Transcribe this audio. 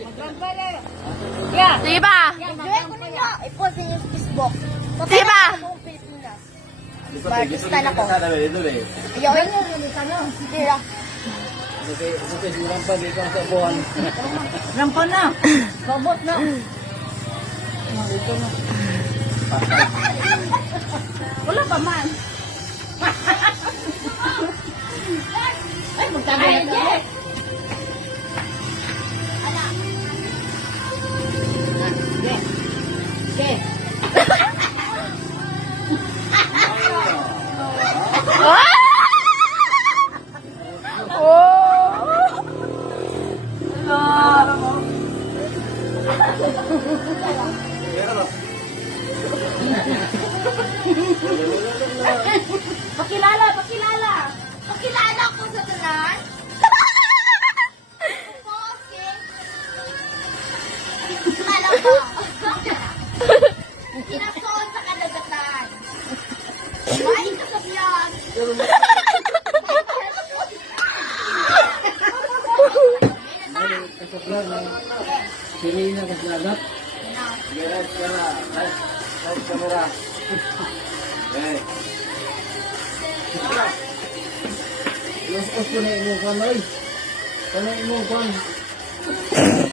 Yeah. Sige pa. Enjoy ko ninyo. I-post ninyo sa Facebook. Sige pa. Kung Pilipinas. Barista na ko. Ayaw nyo. Hindi lang. Rampa na. Babot na. Wala pa man. Ay, magtabi na to. Pakilala, pakilala. Pakilala ko sa tanan. Kilala ko. Kinasoon sa kadagatan. Main ka sa vlog. Sirina ka lagat. Live camera. Okay. Los ko na imo kan oy. Kana imo kan.